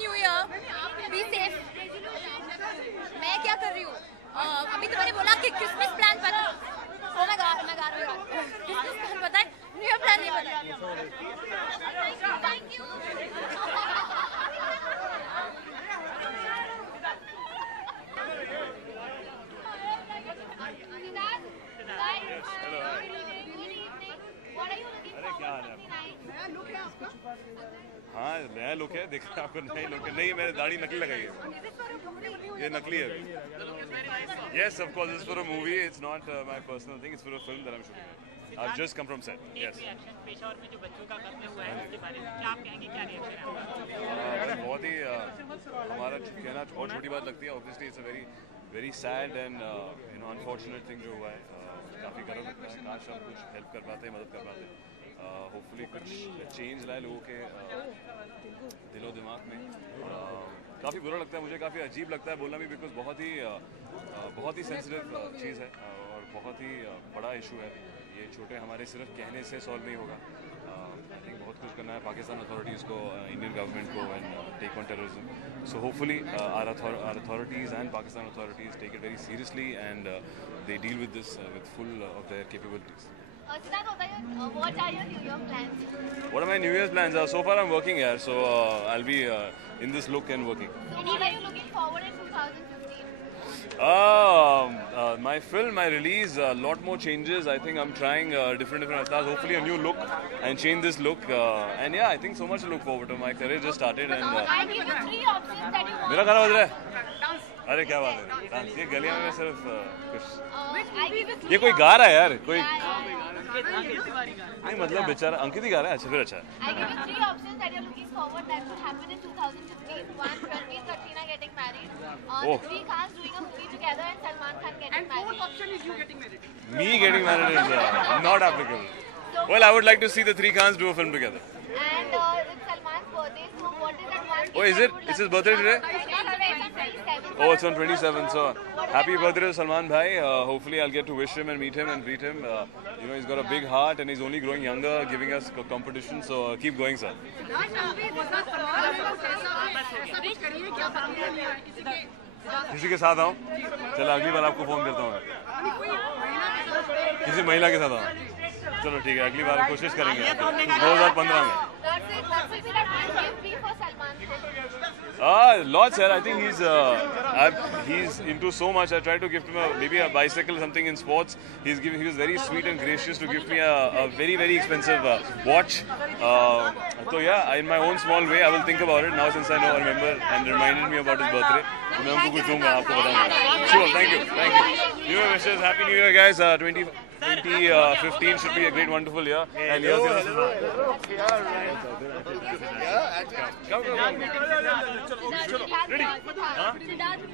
New year, be safe. मैं क्या कर रही हूँ? अभी तो मैंने बोला कि क्रिसमस प्लान पता। Oh my God, Christmas plan पता है, न्यू ईयर प्लान नहीं पता। Thank you. हाँ नया लुक है, देख रहे आपको नया लुक है। नहीं मैंने दाढ़ी नकली लगाई है, ये नकली है। Yes, of course, it's for a movie. It's not my personal thing. It's for a film that I'm shooting. I've just come from set. Yes. Peshawar में जो बच्चों का कत्ल हुआ है उसके बारे में क्या आप कहेंगे, क्या रिएक्शन है? बहुत ही हमारा कहना और छोटी बात लगती है। Obviously, it's a very sad and unfortunate thing जो हुआ है। काफ़ी गर्व लगता है, काश हम कुछ हेल्प कर पाते, मदद कर पाते। होपफुली कुछ चेंज लाए लोगों के दिलो दिमाग में। काफ़ी बुरा लगता है मुझे, काफ़ी अजीब लगता है बोलना भी, बिकॉज बहुत ही सेंसिटिव चीज़ है और बहुत ही बड़ा इशू है। ये छोटे हमारे सिर्फ कहने से सॉल्व नहीं होगा। आई थिंक बहुत कुछ करना है पाकिस्तान अथॉरिटीज़ को, इंडियन गवर्नमेंट को, and take on terrorism. So hopefully our authorities and Pakistan authorities take it very seriously and they deal with this with full of their capabilities. Siddharth, what are your New Year plans? What are my New Year's plans? So far I'm working here, so I'll be in this look and working. So what are you looking forward in 2015? My film, my release, a lot more changes. I think I'm trying different avatars. Hopefully a new look and change this look. And yeah, I think so much to look forward to. My career just started and. I give you 3 options that you want. मेरा गाना बज रहा है? अरे क्या बात है, dance ये गलियां में सिर्फ कुछ ये कोई गा रहा है यार, कोई नहीं मतलब बेचारा अंकित ही गा रहा है। अच्छा फिर अच्छा है। I give you 3 options that you're looking forward that will happen in 2015. One, Ranveer Katrina getting married. The 3 Khans doing a movie together and Salman Khan getting married. And 4th option is you getting married. Me getting married is not applicable. Well, I would like to see the 3 Khans do a film together. And it's Salman's birthday, so what is that one? Oh, is it? It's his birthday today? Oh, it's on 27th. So happy birthday to Salman bhai. Hopefully I'll get to wish him and meet him and greet him. He's got a big heart and he's only growing younger, giving us competition. So keep going, sir. किसी के साथ आऊँ? चलो अगली बार आपको phone करता हूँ। किसी महिला के साथ आऊँ? चलो ठीक है, अगली बार कोशिश करेंगे 2015 में। Lots, sir. I think he's into so much. I tried to gift him maybe a bicycle, something in sports. He was very sweet and gracious to gift me a very expensive watch. So yeah, in my own small way, I will think about it now since I remember and reminded me about his birthday. तो मैं उनको कुछ दूंगा, आपको बताऊंगा. Sure, thank you. New Year wishes, Happy New Year, guys. 2015 should be a great, wonderful year. And here's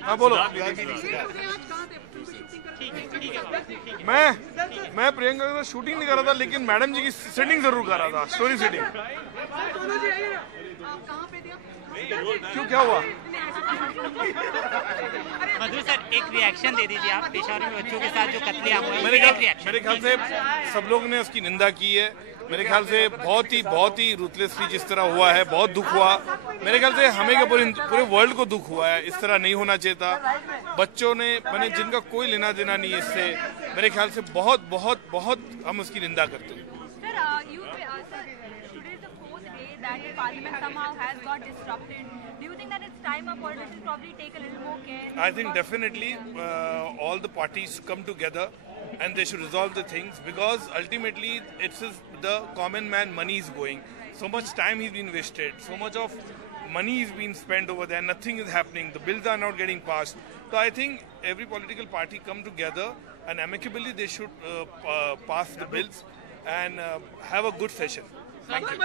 हाँ बोलो। मैं प्रियंका के साथ शूटिंग नहीं कर रहा था, लेकिन मैडम जी की सेटिंग जरूर कर रहा था, स्टोरी सेटिंग। क्यों, क्या हुआ? मधु सर एक रिएक्शन दे दीजिए आप, पेशावर में बच्चों के साथ जो कत्लेआम हुआ है। मेरे ख्याल से सब लोग ने उसकी निंदा की है। मेरे ख्याल से बहुत ही रूथलेसली जिस तरह हुआ है, बहुत दुख हुआ। मेरे ख्याल से हमें क्या पूरे वर्ल्ड को दुख हुआ है। इस तरह नहीं होना चाहिए था। बच्चों ने मैंने जिनका कोई लेना देना नहीं है इससे, मेरे ख्याल से बहुत हम उसकी निंदा करते हैं। That the parliament somehow has got disrupted. Do you think that it's time our politicians probably take a little more care? I think definitely all the parties come together and they should resolve the things, because ultimately it's the common man money is going. So much time is being wasted, so much of money is being spent over there, nothing is happening, the bills are not getting passed. So I think every political party come together and amicably they should pass the bills and have a good session. Thank you.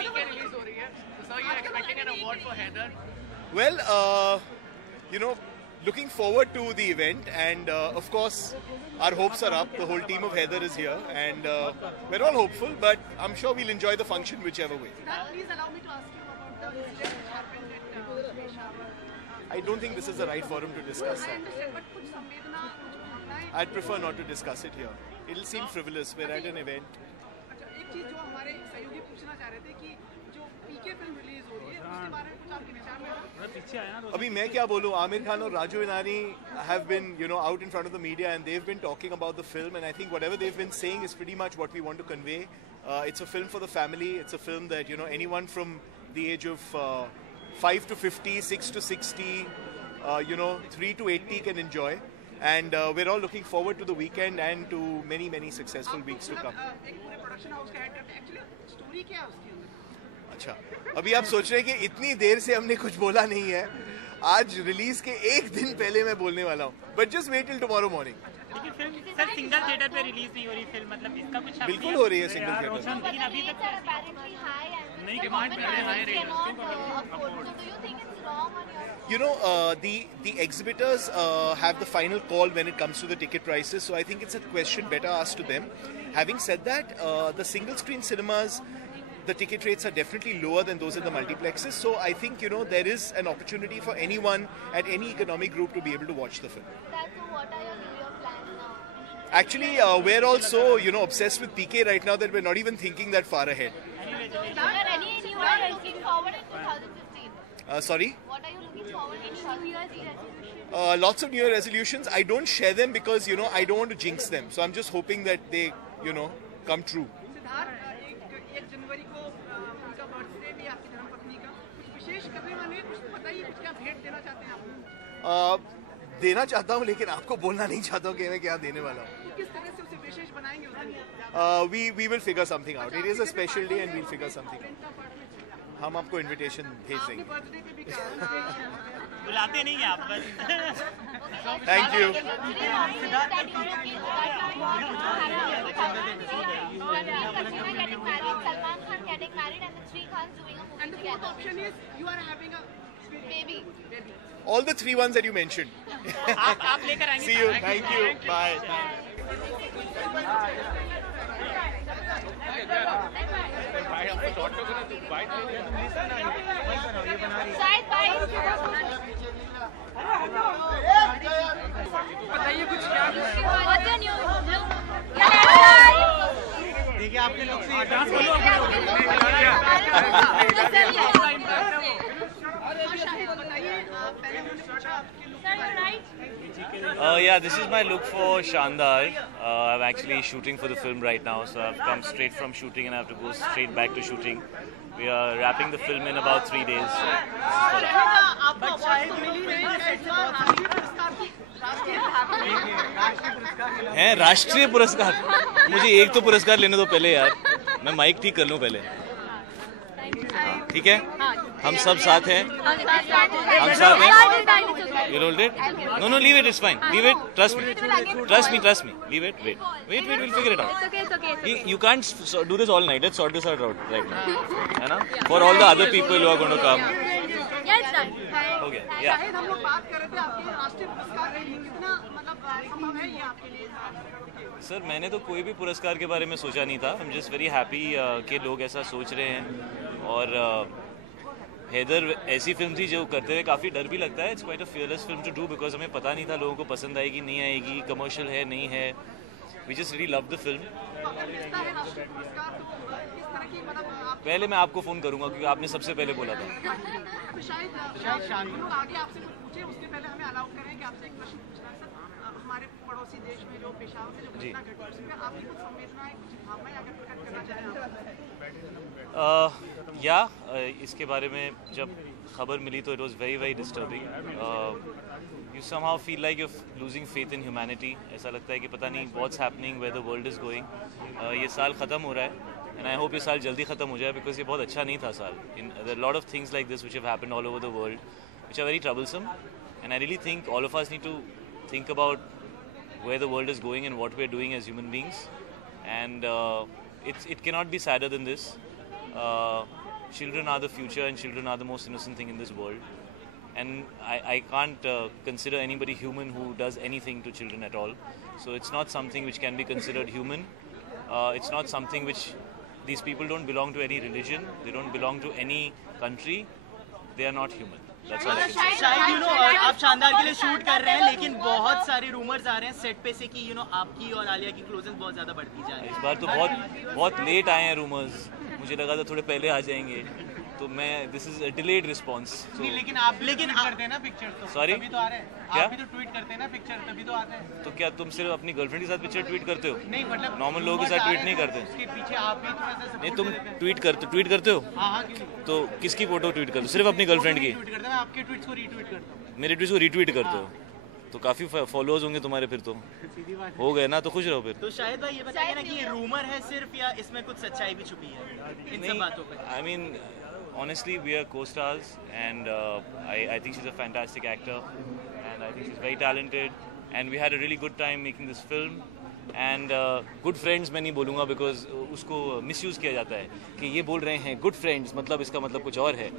So you're expecting an award for Heather? Well, looking forward to the event, and of course our hopes are up. The whole team of Heather is here and we're all hopeful, but I'm sure we'll enjoy the function whichever way. Please allow me to ask you about the incident which happened at Peshawar. I don't think this is the right forum to discuss that. But kuch samvedna, kuch bhavnaएं. I'd prefer not to discuss it here. It'll seem frivolous. We're at an event. अच्छा, एक चीज जो हमारे सहयोगी पूछना चाह रहे थे कि जो पीके फिल्म रिलीज हो रही है उसके बारे में कुछ आप अभी मैं क्या बोलूँ, आमिर खान और Raju इनानी have been, out in front of the media and they've been talking about the film, and I think whatever they've been saying is pretty much what we want to convey. It's a film for the family. It's a film that, anyone from the age of 5 to 50, 6 to 60, 3 to 80 can enjoy. And we're all looking forward to the weekend and to many, many successful weeks to come. अच्छा, अभी आप सोच रहे हैं कि इतनी देर से हमने कुछ बोला नहीं है. आज रिलीज के एक दिन पहले मैं बोलने वाला हूँ. But just wait till tomorrow morning. लेकिन फिल्म सर सिंगल थिएटर पे रिलीज नहीं हो रही फिल्म, मतलब इसका कुछ बिल्कुल हो रही है सिंगल थिएटर. लेकिन अभी तक नहीं डिमांड पहले हाई रही The exhibitors have the final call when it comes to the ticket prices, so I think it's a question better asked to them. Having said that, the single screen cinemas, the ticket rates are definitely lower than those in the multiplexes, so I think there is an opportunity for anyone at any economic group to be able to watch the film. What are your New Year plans now? Actually, we're also obsessed with PK right now that we're not even thinking that far ahead. Any New Year looking forward in 2015? Sorry? What are you looking forward in New Year's resolution? Lots of New Year resolutions. I don't share them because I don't want to jinx them, so I'm just hoping that they come true. Siddharth, 1 जनवरी को उनका birthday भी आपकी धर्मपत्नी का, कुछ विशेष करने वाले हैं, कुछ बताइए, कुछ क्या भेंट देना चाहते हैं आप? देना चाहता हूँ लेकिन आपको बोलना नहीं चाहता हूँ कि मैं क्या देने वाला हूँ. किस तरह से उसे विशेष बनाएंगे उस दिन? We will figure something out. It is a special day and we'll figure something out. हम आपको इनविटेशन भेज देंगे. बर्थडे पे भी कहा बुलाते नहीं हैं आप बस. Thank you. Salman Khan getting married and the 3 Khans doing a movie and the fourth option is you are having a baby. All the 3 ones that you mentioned. आप लेकर आएंगे. See you. Thank you. Bye. शायद भाई बताइए कुछ क्या What's your new look? देखिए आपके लोग से Yeah, this is my look for Shandar. I'm actually shooting for the film right now, so I've come straight from shooting and I have to go straight back to shooting. We are wrapping the film in about 3 days. हैं राष्ट्रीय पुरस्कार. मुझे एक तो पुरस्कार लेने दो पहले यार. मैं माइक ठीक कर लूं पहले. ठीक है, हम सब साथ हैं. हम साथ हैं. You rolled it? No, leave it. It's fine. Leave it. Trust me. Leave it. Wait. We'll figure it out. It's okay. You can't do this all night. Let's sort this out right now. है ना? For all the other people who are going to come. Yeah, it's done. Okay. Yeah. शायद हम लोग बात कर रहे थे आपके राष्ट्रीय पुरस्कार के लिए, कितना मतलब संभव है ये आपके लिए? सर मैंने तो कोई भी पुरस्कार के बारे में सोचा नहीं था. I'm just very happy कि लोग ऐसा सोच रहे हैं. और हैदर ऐसी फिल्म थी जो करते हुए काफ़ी डर भी लगता है. It's quite a fearless film to do because हमें पता नहीं था लोगों को पसंद आएगी नहीं आएगी, कमर्शियल है नहीं है. We just really love the film. पहले मैं आपको फ़ोन करूंगा क्योंकि आपने सबसे पहले बोला था. शायद लोग आगे आपसे कुछ पूछे उसके पहले हमें अलाउ करें कि आपसे एक प्रश्न पूछना है. सर, हमारे पड़ोसी देश में जो पेशावर में जो घटना घटी उसमें आपकी कुछ संवेदनाएं, कुछ भावनाएं अगर प्रकट करना चाहें आप? इसके बारे में जब खबर मिली तो it was very very disturbing. You somehow feel like you losing faith in humanity. ऐसा लगता है कि पता नहीं what's happening, where the world is going. ये साल ख़त्म हो रहा है एंड आई होप ये साल जल्दी ख़त्म हो जाए बिकॉज ये बहुत अच्छा नहीं था साल. In there lot of things like this which have happened all over the world which are very troublesome and I really think all of us need to think about where the world is going and what we are doing as human beings, and it cannot be sadder than this. Children are the future and children are the most innocent thing in this world, and I can't consider anybody human who does anything to children at all. So it's not something which can be considered human. It's not something which these people don't belong to any religion, they don't belong to any country, they are not human. That's all I can say. शायद आप शानदार के लिए shoot कर रहे हैं लेकिन बहुत सारे रूमर्स आ रहे हैं सेट पे से कि आपकी और आलिया की क्लोजनेस बहुत ज़्यादा बढ़ती जा रही है. इस बार तो बहुत लेट आए हैं रूमर्स. मुझे लगा था थोड़े पहले आ जाएंगे. तो मैं this is a delayed response. नहीं, लेकिन आप करते हैं ना पिक्चर, तो Sorry? तभी तो आ रहे हैं. क्या? आप भी तो ट्वीट करते हैं ना पिक्चर, तभी तो आते हैं. तो क्या तुम सिर्फ अपनी गर्लफ्रेंड के साथ पिक्चर ट्वीट करते हो? नहीं मतलब नॉर्मल लोगों के साथ ट्वीट नहीं करते. उसके पीछे आप भी थोड़ा सा नहीं, support तुम दे देते हैं. ट्वीट करते हो? हाँ हाँ, क्यों नहीं? तो किसकी फोटो ट्वीट करते हो? सिर्फ अपनी गर्लफ्रेंड की? ट्वीट करते हैं, मैं आपके ट्वीट्स को रीट्वीट करता हूँ. मेरे ट्वीट को रीट्वीट करते हो? तो काफी फॉलोअर्स होंगे तुम्हारे फिर तो. सीधी बात. हो गए ना, तो खुश रहो फिर. तो शायद भाई ये बताइए ना कि ये रूमर है सिर्फ, या इसमें कुछ सच्चाई भी छुपी है इन सब बातों पे? I mean, honestly, we are co-stars, and I think she's a fantastic actor, and I think she's very talented, and we had a really good time making this film. And good friends मैं नहीं बोलूँगा because उसको misuse किया जाता है कि ये बोल रहे हैं good friends, मतलब इसका मतलब कुछ और है.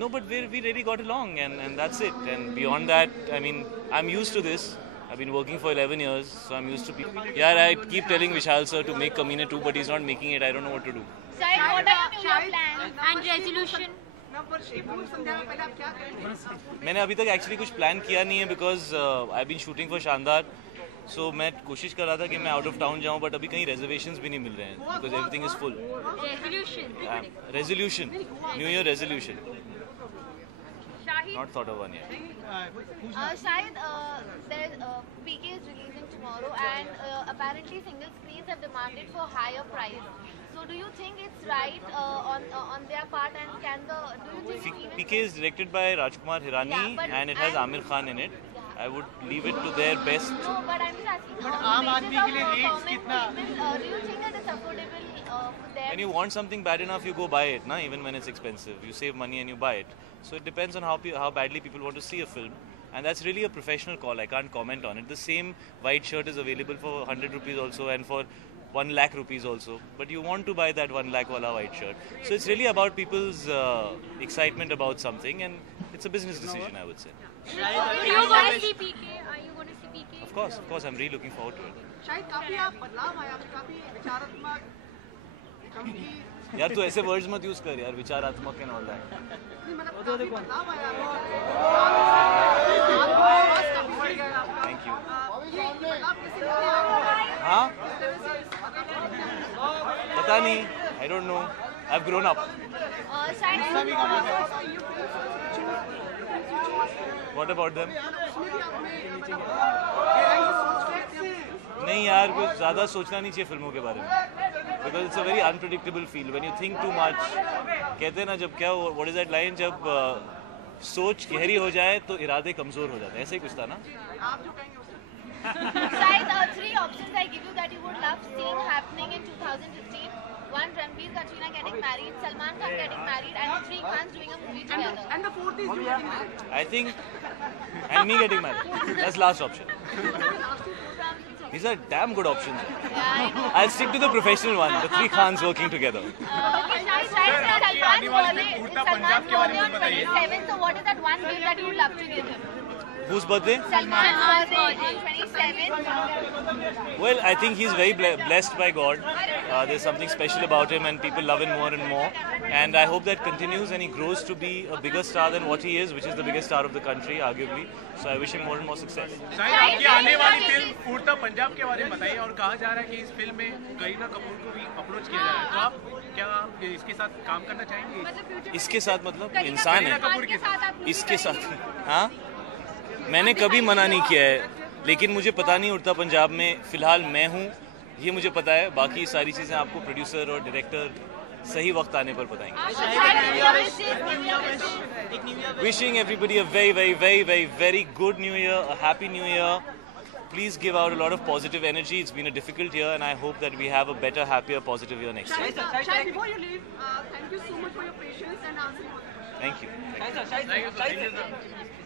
No, but we really got along, and that's it. And beyond that, I mean, I'm used to this. I've been working for 11 years, so I'm used to people. Yeah, I keep telling Vishal sir to make Kameene 2, but he's not making it. I don't know what to do. Shahid, what are your plans and resolution? नववर्ष की पूर्व संध्या में पहले आप क्या करेंगे? मैंने अभी तक एक्चुअली कुछ प्लान किया नहीं है because I been shooting for Shaandaar. So मैं कोशिश कर रहा था कि मैं आउट ऑफ टाउन जाऊं, बट अभी कहीं रेजर्वेशंस भी नहीं मिल रहे हैं because everything is full. Resolution, new year resolution. Shahid, Not thought of one yet. Shahid, PK is releasing tomorrow, and apparently single screens have demanded for higher price. So do you think it's right on their part, and do you think PK is directed by Rajkumar Hirani, Yeah, but and it has Amir Khan in it. I would leave it to their best. No, but I'm just asking. But on आम the आदमी basis के लिए of rates common कितना? people, do you think that it's affordable for them? When you want something bad enough, you go buy it, na? Even when it's expensive. You save money and you buy it. So it depends on how badly people want to see a film. And that's really a professional call. I can't comment on it. The same white shirt is available for 100 rupees also, and for 1 lakh rupees also. But you want to buy that 1 lakh wala white shirt. So it's really about people's excitement about something, and it's a business decision, I would say. Are you going to see PK? Are you going to see PK? Of course, I'm really looking forward to it. शायद काफी आप बदलाव आया, काफी विचारात्मक कम की यार तू ऐसे वर्ड्स मत यूज कर यार, विचारात्मक एंड ऑल दैट. नहीं, मतलब काफी बदलाव आया आवाज काफी बढ़ गया आपका. Thank you. ये बदलाव कैसे दिखते हैं आपको? हाँ, इस तरह से पता नहीं, I don't know. I have grown up. What about them? नहीं यार, कुछ ज़्यादा सोचना नहीं चाहिए फिल्मों के बारे में, because it's a very unpredictable field. When you think too much, कहते हैं ना जब क्या, व्हाट इज दैट लाइन, जब सोच गहरी हो जाए तो इरादे कमज़ोर हो जाते हैं, ऐसे ही कुछ था ना. आप जो कहेंगे उससे Shahid, 3 options I give you that you would love seeing happening in 2015. 1, Ranbir Katrina getting married, Salman Khan getting married, and 3 Khans doing a movie together. and the fourth is you getting married. I think, and me getting married. That's last option. These are damn good options. Yeah, I know. I'll stick to the professional one, the 3 Khans working together. Okay, Shahid, Salman's birthday on 27th, so what is that one gift that you would love to give him? Whose birthday? Salman's birthday on 27th. Well, I think he's very blessed by God. There's something special about him, and people love him more and more. And I hope that continues, and he grows to be a bigger star than what he is, which is the biggest star of the country, arguably. So I wish him more and more success. शायद आपकी आने वाली film उड़ता पंजाब के बारे में बताइए, और कहा जा रहा है कि इस फिल्म में करीना कपूर को भी अप्रोच किया जा रहा है, तो आप क्या इसके साथ काम करना चाहेंगे? इसके साथ मतलब इंसान है, कपूर के साथ इसके साथ. हाँ, मैंने कभी मना नहीं किया है, लेकिन मुझे पता नहीं उड़ता पंजाब में फिलहाल मैं हूँ, ये मुझे पता है. बाकी सारी चीज़ें आपको प्रोड्यूसर और डायरेक्टर सही वक्त आने पर बताएंगे. Wishing everybody a very, very, very, very, very good New Year, a happy New Year. Please give out a lot of positive energy. It's been a difficult year, and I hope that we have a better, happier, positive year next year. Shahid, before you leave, thank you so much for your patience and answering all the questions. Thank you. Thank you, sir.